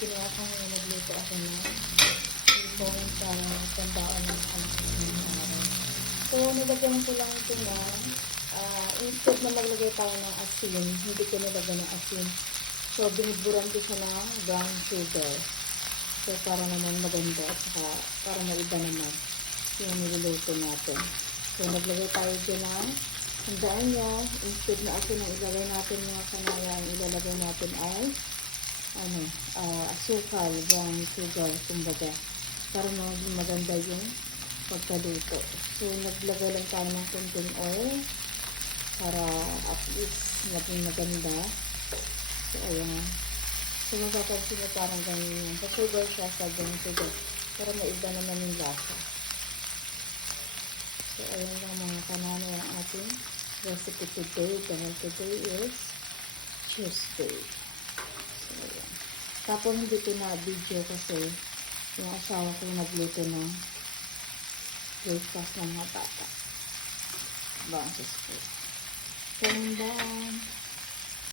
ginawa ko ngayon, nagluto ako na ipon para tandaan ng ko ng araw. So, nilagyan ko lang ito na, ah, instead na maglagay tayo ng asin, hindi ko nilagyan ng asin. So, biniburan ko siya ng brown sugar. So, para naman maganda at saka para maiba naman yung niluluto natin. So, naglagay tayo dyan ng Tandaan nyo, instead na asin ang ilagay natin mga kanaya, ang ilalagay natin ay ano, ah, asukal, brown sugar, kumbaga, para maging maganda yung pagkaluto. So, naglagay lang tayo ng konting oil para at least maging maganda. So, ayan. So, mapapansin mo parang ganyan yan. Sa sugar siya, sa brown sugar. Para maiba naman yung lasa. So, ayan lang mga kanana ang ating recipe today dahil today is Tuesday. Tapos hindi ko na video kasi yung asawa ko nagluto ng breakfast ng mga bata. Bangsis ko. Tandaan.